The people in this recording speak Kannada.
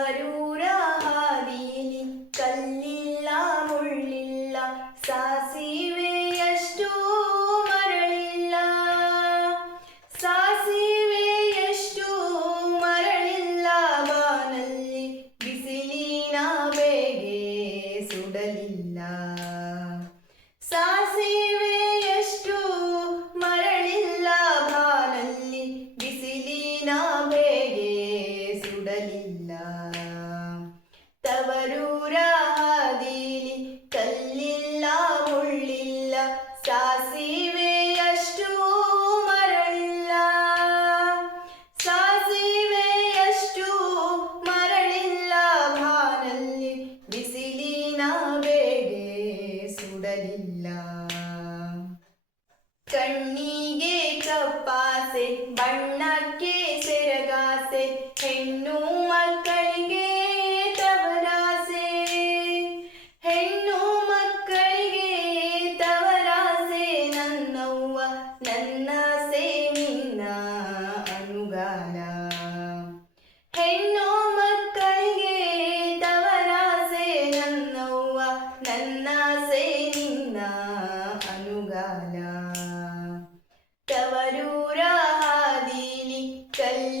ತವರೂರ ಹಾದಿಲಿ ಕಲ್ಲಿಲ್ಲ ಮುಳ್ಳಿಲ್ಲ ಸಾಸಿವೆಯಷ್ಟು ಮರಳಿಲ್ಲ ಸಾಸಿವೆಯಷ್ಟು ಮರಳಿಲ್ಲ ಬಾನಲ್ಲಿ ಬಿಸಿಲಿನ ಬೇಗೆ ಸುಡಲಿಲ್ಲ ಸುಡಲಿಲ್ಲ ಕಣ್ಣಿಗೆ ಕಪ್ಪಾಸೆ, ಬಣ್ಣಕ್ಕೆ ಸೆರಗಾಸೆ, ಹೆಣ್ಣು ಮಕ್ಕಳಿಗೆ ತವರಾಸೆ. ಹೆಣ್ಣು ಮಕ್ಕಳಿಗೆ ತವರಾಸೆ ನನ್ನ ಅನುಗಾಲ ಹೆಣ್ಣು ಮಕ್ಕಳಿಗೆ ತವರಾಸೆ ನಿನ್ನ झाला कवरूरा दिली कल्ली